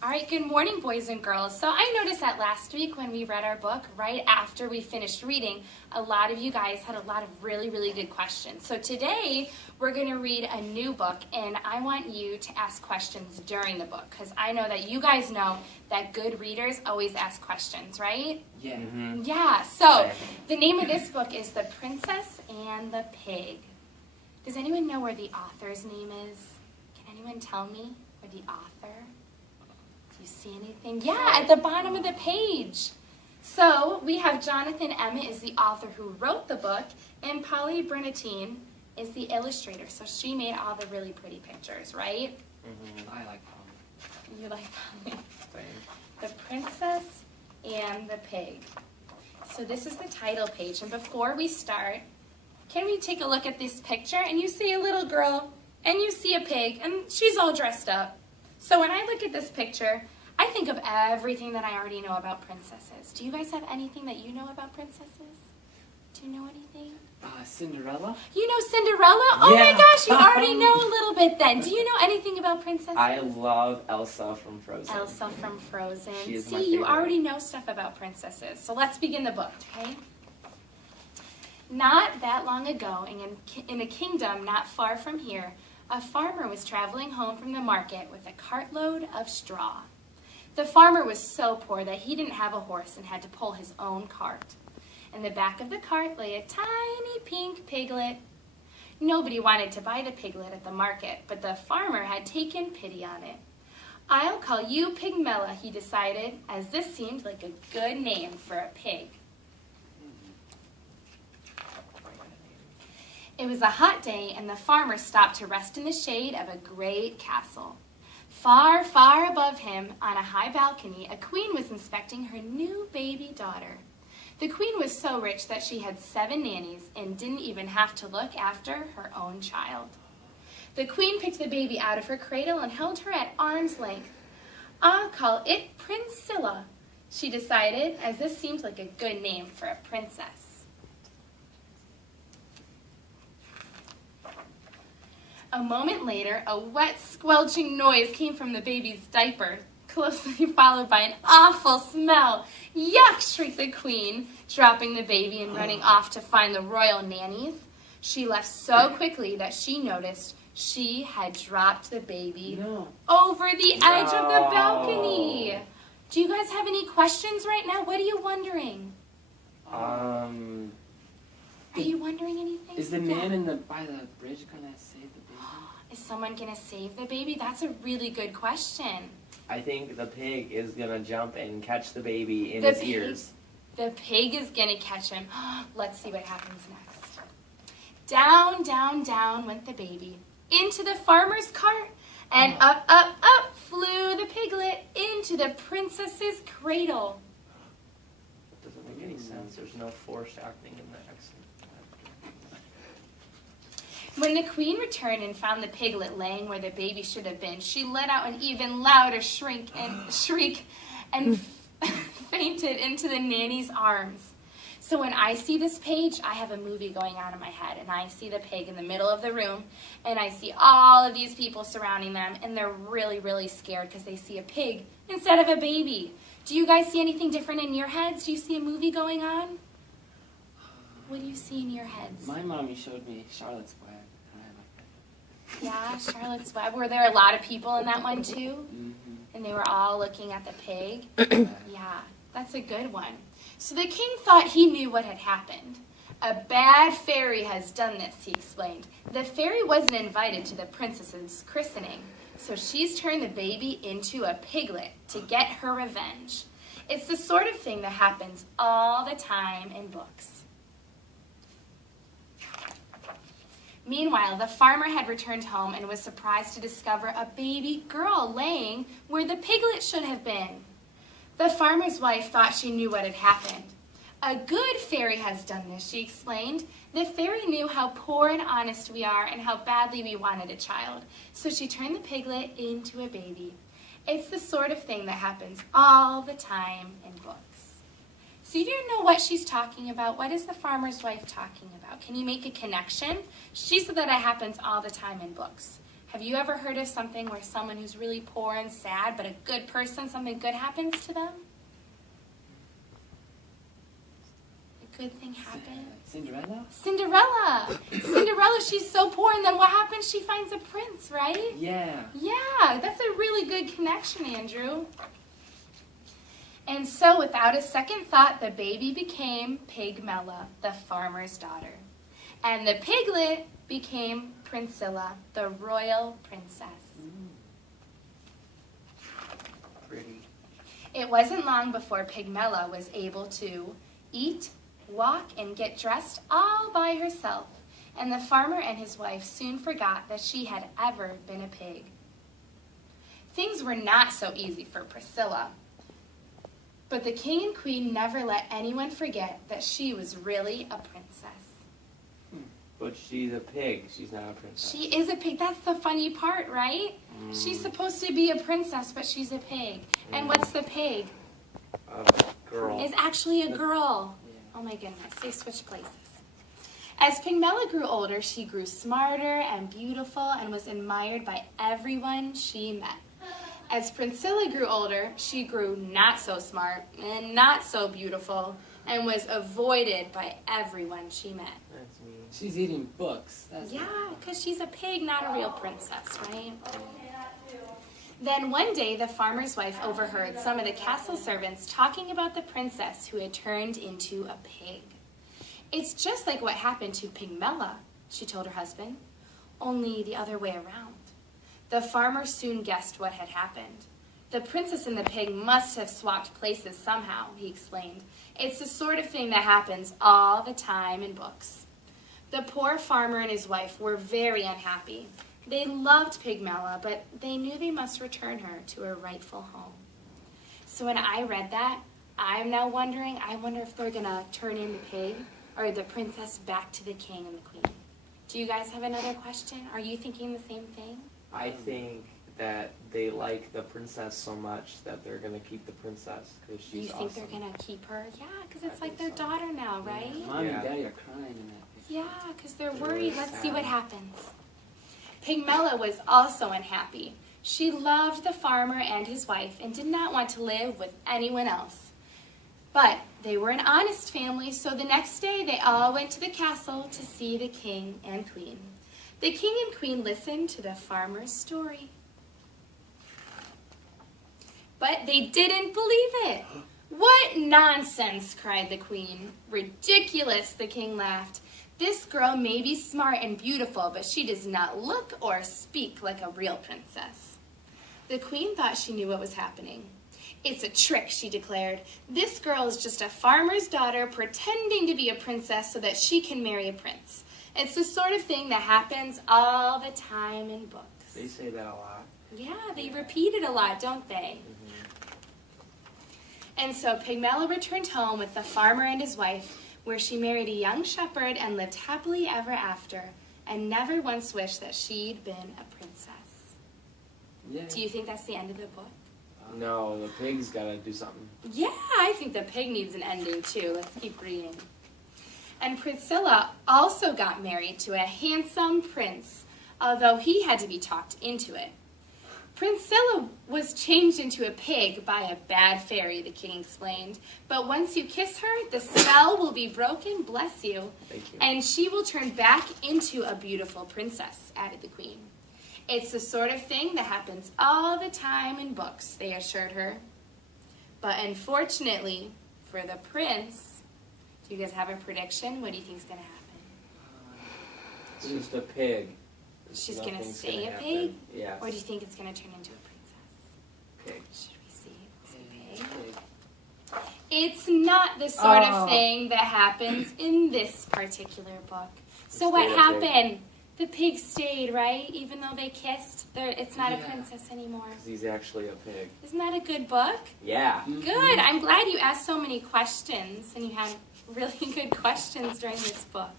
All right, good morning, boys and girls. So I noticed that last week when we read our book, right after we finished reading, a lot of you guys had a lot of really, really good questions. So today we're going to read a new book, and I want you to ask questions during the book, because I know that you guys know that good readers always ask questions, right? Yeah. Mm-hmm. Yeah, so the name of this book is The Princess and the Pig. Does anyone know where the author's name is? Can anyone tell me where the author? Do you see anything? Yeah, at the bottom of the page. So we have Jonathan Emmett is the author who wrote the book, and Polly Bernatine is the illustrator. So she made all the really pretty pictures, right? Mm-hmm. I like Polly. You like Polly? Same. The Princess and the Pig. So this is the title page, and before we start, can we take a look at this picture? And you see a little girl, and you see a pig, and she's all dressed up. So when I look at this picture, I think of everything that I already know about princesses. Do you guys have anything that you know about princesses? Do you know anything? Cinderella? You know Cinderella? Oh Yeah. my gosh, you already know a little bit then. Do you know anything about princesses? I love Elsa from Frozen. Elsa from Frozen. She is my See, you favorite. already know stuff about princesses. So let's begin the book, okay? Not that long ago, in a kingdom not far from here, a farmer was traveling home from the market with a cartload of straw. The farmer was so poor that he didn't have a horse and had to pull his own cart. In the back of the cart lay a tiny pink piglet. Nobody wanted to buy the piglet at the market, but the farmer had taken pity on it. "I'll call you Pigmella," he decided, as this seemed like a good name for a pig. It was a hot day, and the farmer stopped to rest in the shade of a great castle. Far, far above him, on a high balcony, a queen was inspecting her new baby daughter. The queen was so rich that she had 7 nannies and didn't even have to look after her own child. The queen picked the baby out of her cradle and held her at arm's length. "I'll call it Princilla," she decided, as this seemed like a good name for a princess. A moment later, a wet, squelching noise came from the baby's diaper, closely followed by an awful smell. "Yuck!" shrieked the queen, dropping the baby and running off to find the royal nannies. She left so quickly that she noticed she had dropped the baby over the edge of the balcony. Do you guys have any questions right now? What are you wondering? Are you wondering anything? Is the man by the bridge gonna save the baby? Is someone going to save the baby? That's a really good question. I think the pig is gonna jump and catch the baby in The his pig- ears. The pig is going to catch him. Let's see what happens next. Down, down, down went the baby into the farmer's cart, and up, up, up flew the piglet into the princess's cradle. Doesn't make any sense. There's no foreshadowing in the accent. When the queen returned and found the piglet laying where the baby should have been, she let out an even louder shriek and fainted into the nanny's arms. So when I see this page, I have a movie going on in my head, and I see the pig in the middle of the room, and I see all of these people surrounding them, and they're really, really scared because they see a pig instead of a baby. Do you guys see anything different in your heads? Do you see a movie going on? What do you see in your heads? My mommy showed me Charlotte's Web, and I like that. Yeah, Charlotte's Web. Were there a lot of people in that one too? Mm-hmm. And they were all looking at the pig? Yeah, that's a good one. So the king thought he knew what had happened. "A bad fairy has done this," he explained. "The fairy wasn't invited to the princess's christening, so she's turned the baby into a piglet to get her revenge. It's the sort of thing that happens all the time in books." Meanwhile, the farmer had returned home and was surprised to discover a baby girl laying where the piglet should have been. The farmer's wife thought she knew what had happened. "A good fairy has done this," she explained. "The fairy knew how poor and honest we are and how badly we wanted a child, so she turned the piglet into a baby. It's the sort of thing that happens all the time in books." So you don't know what she's talking about. What is the farmer's wife talking about? Can you make a connection? She said that it happens all the time in books. Have you ever heard of something where someone who's really poor and sad, but a good person, something good happens to them? A good thing happened? Cinderella? Cinderella, she's so poor, and then what happens? She finds a prince, right? Yeah. Yeah, that's a really good connection, Andrew. And so, without a second thought, the baby became Pigmella, the farmer's daughter. And the piglet became Priscilla, the royal princess. Pretty. It wasn't long before Pigmella was able to eat, walk, and get dressed all by herself. And the farmer and his wife soon forgot that she had ever been a pig. Things were not so easy for Priscilla. But the king and queen never let anyone forget that she was really a princess. But she's a pig. She's not a princess. She is a pig. That's the funny part, right? She's supposed to be a princess, but she's a pig. And what's the pig? A girl. Is actually a girl. Oh my goodness, they switched places. As Pigmella grew older, she grew smarter and beautiful and was admired by everyone she met. As Priscilla grew older, she grew not so smart and not so beautiful and was avoided by everyone she met. That's me. She's eating books. That's Yeah, because she's a pig, not a real princess, right? Then one day, the farmer's wife overheard some of the castle servants talking about the princess who had turned into a pig. It's just like what happened to Pigmella, she told her husband, only the other way around. The farmer soon guessed what had happened. The princess and the pig must have swapped places somehow, he explained. It's the sort of thing that happens all the time in books. The poor farmer and his wife were very unhappy. They loved Pigmella, but they knew they must return her to her rightful home. So when I read that, I'm now wondering, I wonder if they're going to turn in the pig or the princess back to the king and the queen. Do you guys have another question? Are you thinking the same thing? I think that they like the princess so much that they're going to keep the princess because she's You think awesome. they're going to keep her? Yeah, because it's I like think their so. daughter now, right? Mom Yeah. and Daddy are crying in that picture. Yeah, because they're They're worried. really Let's see what sad. happens. Pigmella was also unhappy. She loved the farmer and his wife and did not want to live with anyone else. But they were an honest family, so the next day they all went to the castle to see the king and queen. The king and queen listened to the farmer's story. But they didn't believe it. What nonsense, cried the queen. Ridiculous, the king laughed. This girl may be smart and beautiful, but she does not look or speak like a real princess. The queen thought she knew what was happening. It's a trick, she declared. This girl is just a farmer's daughter pretending to be a princess so that she can marry a prince. It's the sort of thing that happens all the time in books. They say that a lot. Yeah, they repeat it a lot, don't they? And so Pigmella returned home with the farmer and his wife, where she married a young shepherd and lived happily ever after, and never once wished that she'd been a princess. Yeah. Do you think that's the end of the book? No, the pig's got to do something. Yeah, I think the pig needs an ending too. Let's keep reading. And Priscilla also got married to a handsome prince, although he had to be talked into it. Priscilla was changed into a pig by a bad fairy, the king explained. But once you kiss her, the spell will be broken, bless you. Thank you. And she will turn back into a beautiful princess, added the queen. It's the sort of thing that happens all the time in books, they assured her. But unfortunately, for the prince, do you guys have a prediction? What do you think is going to happen? It's just a pig. She's going to Nothing's stay gonna a pig? happen. Yes. Or do you think it's going to turn into a princess? Pig. Should we see? Pig. It's not the sort Oh. of thing that happens in this particular book. So It what stayed a pig. happened? The pig stayed, right? Even though they kissed, it's not a Yeah. princess anymore. 'Cause he's actually a pig. Isn't that a good book? Yeah. Good. I'm glad you asked so many questions and you had really good questions during this book.